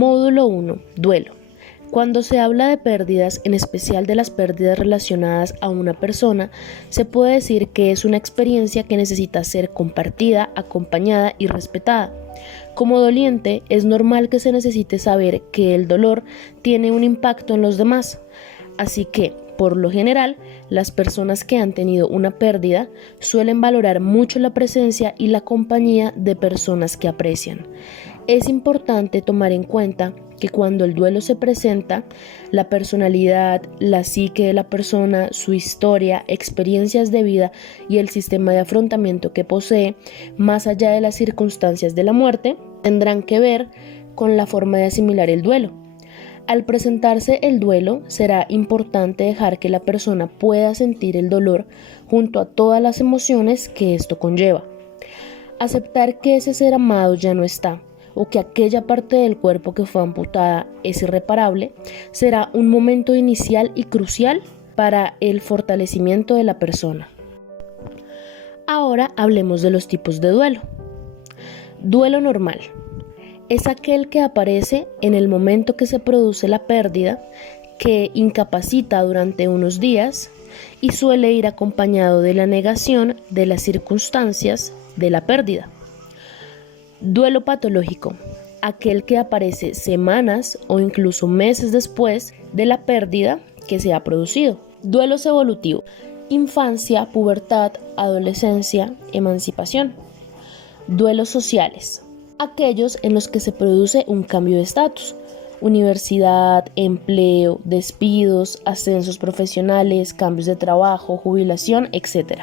Módulo 1. Duelo. Cuando se habla de pérdidas, en especial de las pérdidas relacionadas a una persona, se puede decir que es una experiencia que necesita ser compartida, acompañada y respetada. Como doliente, es normal que se necesite saber que el dolor tiene un impacto en los demás. Así que, por lo general, las personas que han tenido una pérdida suelen valorar mucho la presencia y la compañía de personas que aprecian. Es importante tomar en cuenta que cuando el duelo se presenta, la personalidad, la psique de la persona, su historia, experiencias de vida y el sistema de afrontamiento que posee, más allá de las circunstancias de la muerte, tendrán que ver con la forma de asimilar el duelo. Al presentarse el duelo, será importante dejar que la persona pueda sentir el dolor junto a todas las emociones que esto conlleva. Aceptar que ese ser amado ya no está, o que aquella parte del cuerpo que fue amputada es irreparable, será un momento inicial y crucial para el fortalecimiento de la persona. Ahora hablemos de los tipos de duelo. Duelo normal. Es aquel que aparece en el momento que se produce la pérdida, que incapacita durante unos días y suele ir acompañado de la negación de las circunstancias de la pérdida. Duelo patológico, aquel que aparece semanas o incluso meses después de la pérdida que se ha producido. Duelos evolutivos, infancia, pubertad, adolescencia, emancipación. Duelos sociales, aquellos en los que se produce un cambio de estatus, universidad, empleo, despidos, ascensos profesionales, cambios de trabajo, jubilación, etc.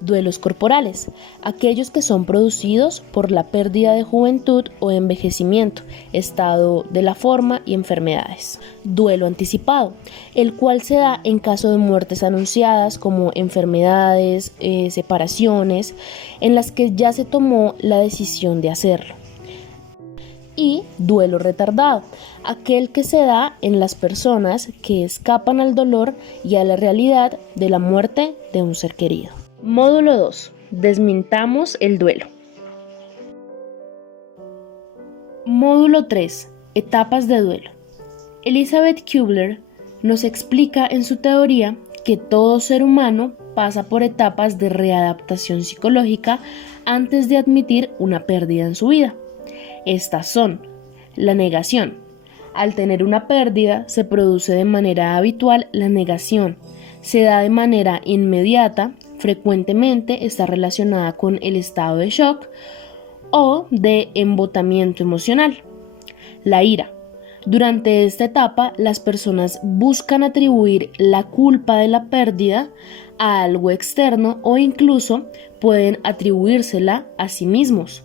Duelos corporales, aquellos que son producidos por la pérdida de juventud o envejecimiento, estado de la forma y enfermedades. Duelo anticipado, el cual se da en caso de muertes anunciadas como enfermedades, separaciones, en las que ya se tomó la decisión de hacerlo. Y duelo retardado, aquel que se da en las personas que escapan al dolor y a la realidad de la muerte de un ser querido. Módulo 2. Desmintamos el duelo. Módulo 3. Etapas de duelo. Elizabeth Kubler nos explica en su teoría que todo ser humano pasa por etapas de readaptación psicológica antes de admitir una pérdida en su vida. Estas son: la negación. Al tener una pérdida, se produce de manera habitual la negación. Se da de manera inmediata, frecuentemente está relacionada con el estado de shock o de embotamiento emocional. La ira. Durante esta etapa, las personas buscan atribuir la culpa de la pérdida a algo externo o incluso pueden atribuírsela a sí mismos,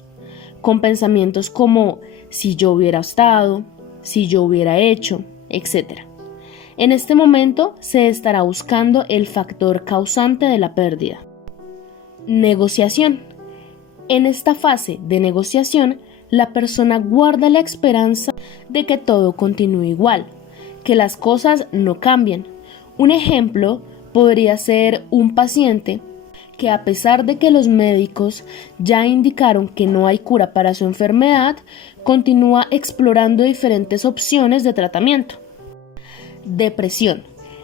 con pensamientos como si yo hubiera estado, si yo hubiera hecho, etc. En este momento se estará buscando el factor causante de la pérdida. Negociación. En esta fase de negociación, la persona guarda la esperanza de que todo continúe igual, que las cosas no cambien. Un ejemplo podría ser un paciente que, a pesar de que los médicos ya indicaron que no hay cura para su enfermedad, continúa explorando diferentes opciones de tratamiento. Depresión.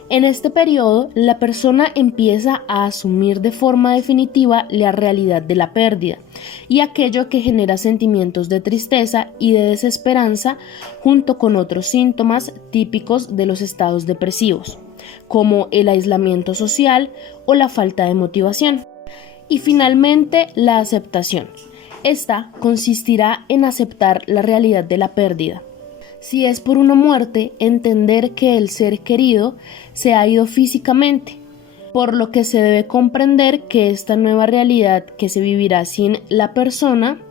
En este periodo, la persona empieza a asumir de forma definitiva la realidad de la pérdida y aquello que genera sentimientos de tristeza y de desesperanza junto con otros síntomas típicos de los estados depresivos, como el aislamiento social o la falta de motivación. Y finalmente, la aceptación. Esta consistirá en aceptar la realidad de la pérdida. Si es por una muerte, entender que el ser querido se ha ido físicamente, por lo que se debe comprender que esta nueva realidad que se vivirá sin la persona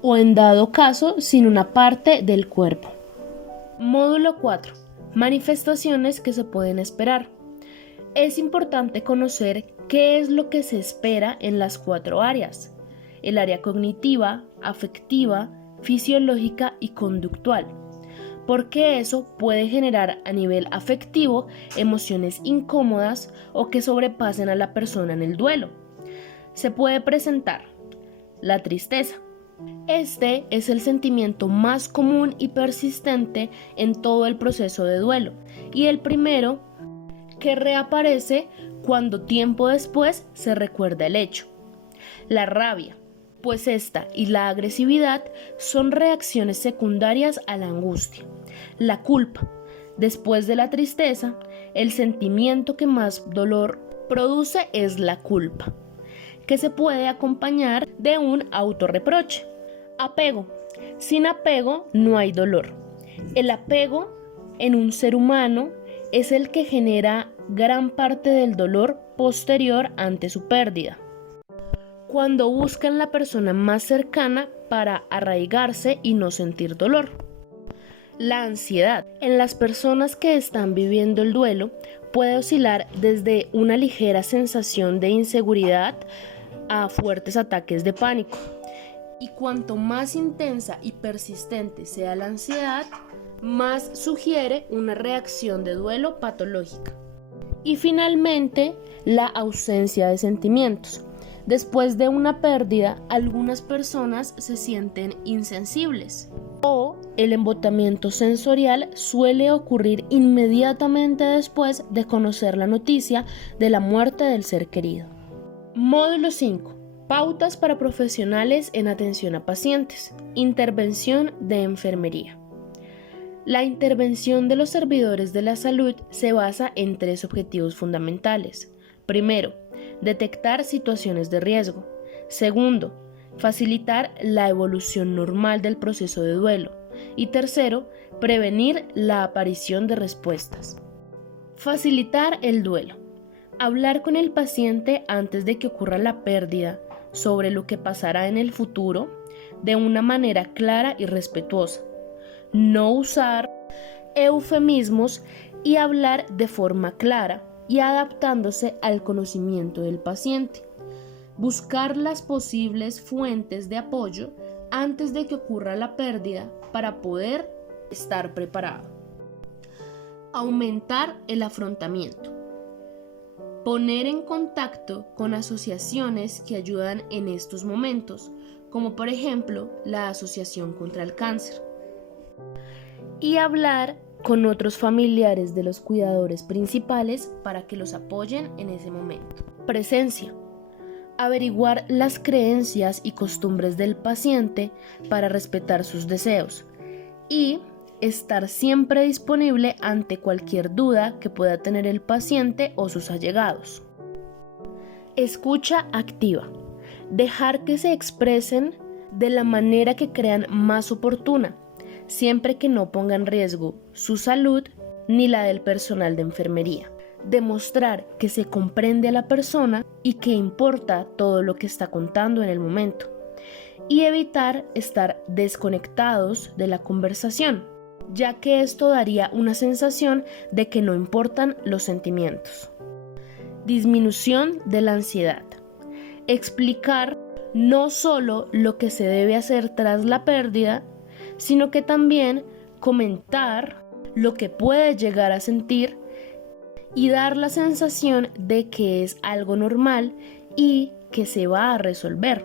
o, en dado caso, sin una parte del cuerpo. Módulo 4. Manifestaciones que se pueden esperar. Es importante conocer qué es lo que se espera en las 4 áreas: el área cognitiva, afectiva, fisiológica y conductual, porque eso puede generar a nivel afectivo emociones incómodas o que sobrepasen a la persona en el duelo. Se puede presentar la tristeza, Este es el sentimiento más común y persistente en todo el proceso de duelo, y el primero que reaparece cuando tiempo después se recuerda el hecho. La rabia, pues esta y la agresividad son reacciones secundarias a la angustia. La culpa, después de la tristeza, el sentimiento que más dolor produce es la culpa, que se puede acompañar de un autorreproche. Apego. Sin apego no hay dolor. El apego en un ser humano es el que genera gran parte del dolor posterior ante su pérdida. Cuando buscan la persona más cercana para arraigarse y no sentir dolor. La ansiedad en las personas que están viviendo el duelo puede oscilar desde una ligera sensación de inseguridad a fuertes ataques de pánico. Y cuanto más intensa y persistente sea la ansiedad, más sugiere una reacción de duelo patológica. Y finalmente, la ausencia de sentimientos. Después de una pérdida, algunas personas se sienten insensibles o el embotamiento sensorial suele ocurrir inmediatamente después de conocer la noticia de la muerte del ser querido. Módulo 5. Pautas para profesionales en atención a pacientes. Intervención de enfermería. La intervención de los servidores de la salud se basa en 3 objetivos fundamentales. Primero, detectar situaciones de riesgo. Segundo, facilitar la evolución normal del proceso de duelo. Y tercero, prevenir la aparición de respuestas. Facilitar el duelo. Hablar con el paciente antes de que ocurra la pérdida sobre lo que pasará en el futuro de una manera clara y respetuosa. No usar eufemismos y hablar de forma clara y adaptándose al conocimiento del paciente. Buscar las posibles fuentes de apoyo antes de que ocurra la pérdida para poder estar preparado. Aumentar el afrontamiento. Poner en contacto con asociaciones que ayudan en estos momentos, como por ejemplo la Asociación contra el Cáncer. Y hablar con otros familiares de los cuidadores principales para que los apoyen en ese momento. Presencia. Averiguar las creencias y costumbres del paciente para respetar sus deseos. Y estar siempre disponible ante cualquier duda que pueda tener el paciente o sus allegados. Escucha activa. Dejar que se expresen de la manera que crean más oportuna, siempre que no ponga en riesgo su salud ni la del personal de enfermería. Demostrar que se comprende a la persona y que importa todo lo que está contando en el momento. Y evitar estar desconectados de la conversación, ya que esto daría una sensación de que no importan los sentimientos. Disminución de la ansiedad. Explicar no solo lo que se debe hacer tras la pérdida, sino que también comentar lo que puede llegar a sentir y dar la sensación de que es algo normal y que se va a resolver.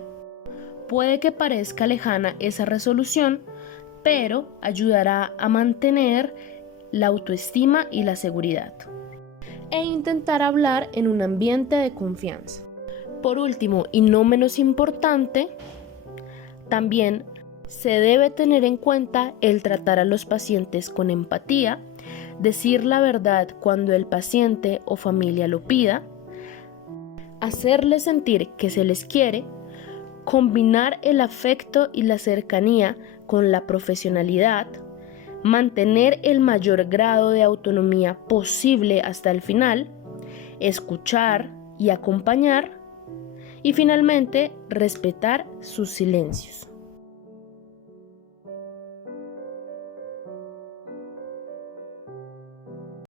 Puede que parezca lejana esa resolución, pero ayudará a mantener la autoestima y la seguridad. E intentar hablar en un ambiente de confianza. Por último, y no menos importante, también se debe tener en cuenta el tratar a los pacientes con empatía, decir la verdad cuando el paciente o familia lo pida, hacerles sentir que se les quiere, combinar el afecto y la cercanía con la profesionalidad, mantener el mayor grado de autonomía posible hasta el final, escuchar y acompañar, y finalmente respetar sus silencios.